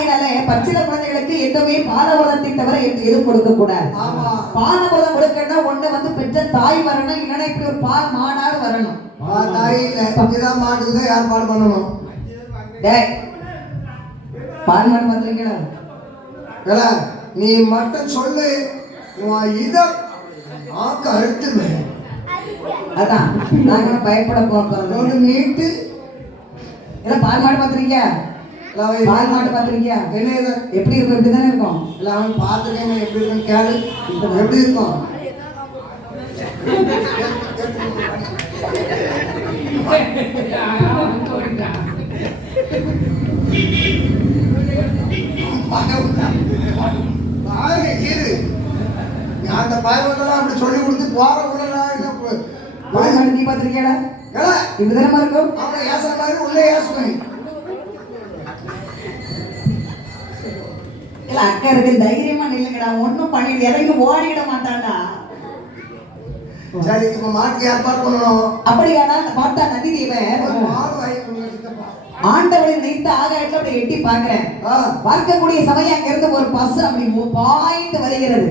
பச்சில குழந்தைகளுக்கு எதுவுமே பாலவரத்தை தவிர எதுவும் கொடுக்க கூடாது. பாலவரம் கொடுக்கணும்னா ஒண்ணு வந்து பெற்ற தாய் வரணும், இல்லைன்னா இப்படி ஒரு பால் மாடாவது வரணும். தாய் இல்ல மாட்டுக்குதான் யார் பால் பண்ணணும். பால் மாடு பண்றீங்களா? நீ மட்டும் சொல்லு, இத ஆக்க அழுத்துவேன். அதான் நாங்க பயப்பட போறோம். நீட்டு பால் மாடு பாத்துறீங்க? பால் மாடு பாத்துறீங்க? எப்படி இருக்கும்? இப்படிதானே இருக்கும். அவன் பாத்துருக்கேன். எப்படி இருக்கும் கேளு. எப்படி இருக்கும்? அந்த பயணத்தெல்லாம் அப்படி சொல்லி கொடுத்து போற பால் மாடு நீ பாத்துருக்கியா? இப்படிதானமா இருக்கும். அவன் ஏசுற மாதிரி உள்ளே ஏசுவேன். இல்ல அக்கா இருக்கு, தைரியமா நில்லுங்கடா. ஒண்ணும் பண்ணி இறங்கி ஓடிட மாட்டான்டா. சரி, இப்ப மாட்டுக்கு ஏற்பாடு பண்ணணும். அப்படியானா மாட்டா நதி தேவன் ஆண்டவரை நினைத்து ஆகாயத்துல அப்படி எட்டி பாக்குறேன். பார்க்கக்கூடிய சமயம் அங்க இருந்து ஒரு பசு அப்படி பாய்ந்து வருகிறது.